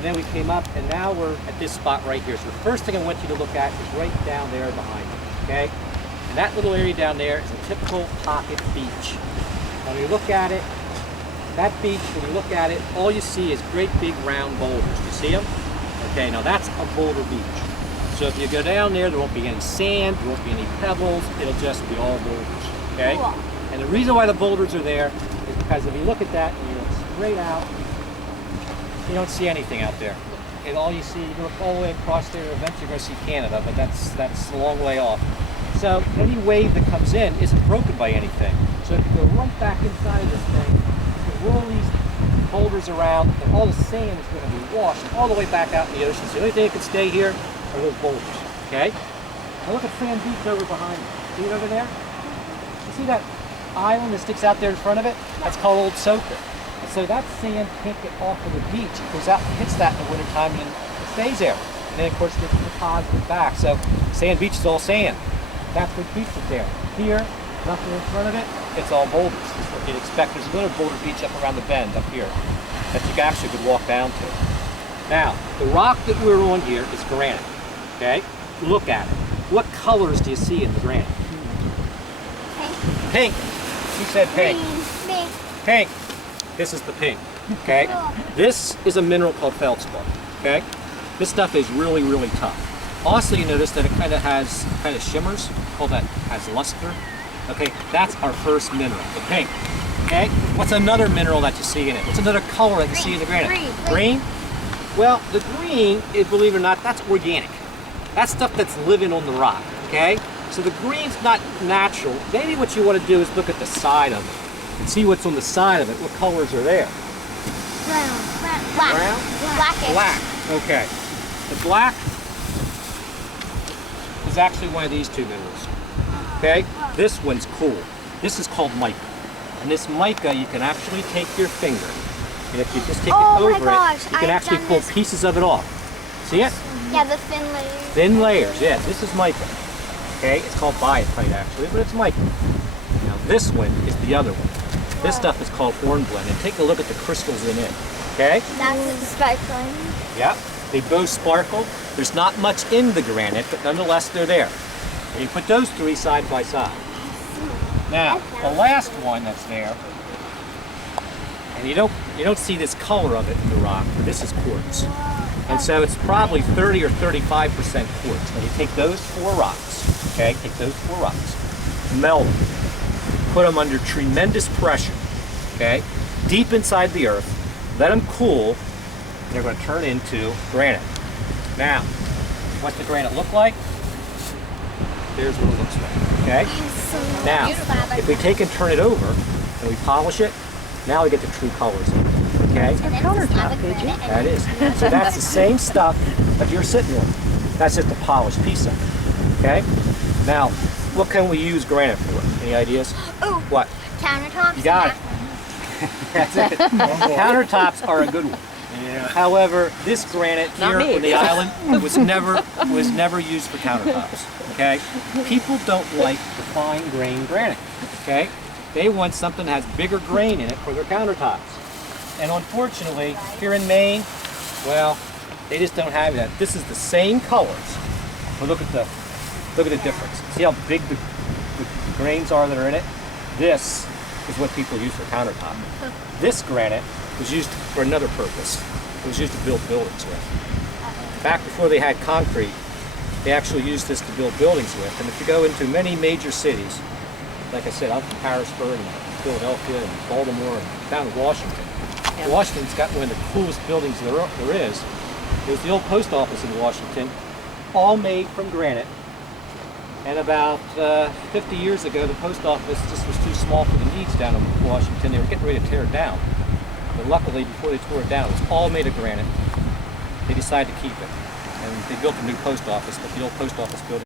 and then we came up, and now we're at this spot right here. So the first thing I want you to look at is right down there behind you, okay? And that little area down there is a typical pocket beach. Now when you look at it, that beach, when you look at it, all you see is great big round boulders. Do you see them? Okay, now that's a boulder beach. So if you go down there, there won't be any sand, there won't be any pebbles, it'll just be all boulders, okay? Cool. And the reason why the boulders are there is because if you look at that and you look straight out, you don't see anything out there. And all you see, you look all the way across there, eventually you're going to see Canada, but that's a long way off. So any wave that comes in isn't broken by anything. So if you go right back inside of this thing, you can roll these boulders around, and all the sand is going to be washed all the way back out in the ocean. So the only thing that can stay here are those boulders, okay? Now look at Sand Beach over behind you. See it over there? You see that island that sticks out there in front of it? That's called Old Soaker. And so that sand can't get off of the beach. It goes out and hits that in the wintertime and it stays there. And then of course it gets deposited back. So Sand Beach is all sand. That's what keeps it there. Here, nothing in front of it, it's all boulders. That's what you'd expect. There's another boulder beach up around the bend up here that you actually could walk down to. Now, the rock that we're on here is granite, okay? Look at it. What colors do you see in the granite? Pink. Pink. Who said pink? Pink. Pink. This is the pink, okay? This is a mineral called feldspar, okay? This stuff is really, really tough. Also, you notice that it kind of shimmers, call that has luster. Okay, that's our first mineral, the pink. Okay, what's another mineral that you see in it? What's another color that you see in the granite? Green. Well, the green, believe it or not, that's organic. That's stuff that's living on the rock, okay? So the green's not natural. Maybe what you want to do is look at the side of it and see what's on the side of it. What colors are there? Brown. Brown? Blackish. Black, okay. The black is actually one of these two minerals. Okay, this one's cool. This is called mica. And this mica, you can actually take your finger, and if you just take it over it, you can actually pull pieces of it off. See it? Yeah, the thin layers. Thin layers, yeah, this is mica. Okay, it's called biotite actually, but it's mica. Now this one is the other one. This stuff is called hornblende, and take a look at the crystals in it. Okay? That's the sparkling. Yep, they both sparkle. There's not much in the granite, but nonetheless they're there. And you put those three side by side. Now, the last one that's there, and you don't see this color of it in the rock, but this is quartz. And so it's probably 30 or 35% quartz. Now you take those four rocks, okay, melt them, put them under tremendous pressure, okay, deep inside the earth, let them cool, and they're going to turn into granite. Now, what's the granite look like? There's what it looks like, okay? Now, if we take and turn it over, and we polish it, now we get the true colors, okay? That is. So that's the same stuff that you're sitting on. That's just a polished piece of it, okay? Now, what can we use granite for? Any ideas? Ooh. What? Countertops. You got it. That's it. Countertops are a good one. Yeah. However, this granite here on the island was never used for countertops. Okay, people don't like the fine grain granite. Okay, they want something that has bigger grain in it for their countertops. And unfortunately, here in Maine, well, they just don't have that. This is the same colors, but look at the difference. See how big the grains are that are in it? This is what people use for countertop. This granite was used for another purpose. It was used to build buildings with. Back before they had concrete, they actually used this to build buildings with. And if you go into many major cities, like I said, out in Harrisburg and Philadelphia and Baltimore and down in Washington. Yeah. Washington's got one of the coolest buildings there is. There's the old post office in Washington, all made from granite. And about 50 years ago, the post office just was too small for the needs down in Washington. They were getting ready to tear it down. But luckily, before they tore it down, it was all made of granite. They decided to keep it. And they built a new post office, but the old post office building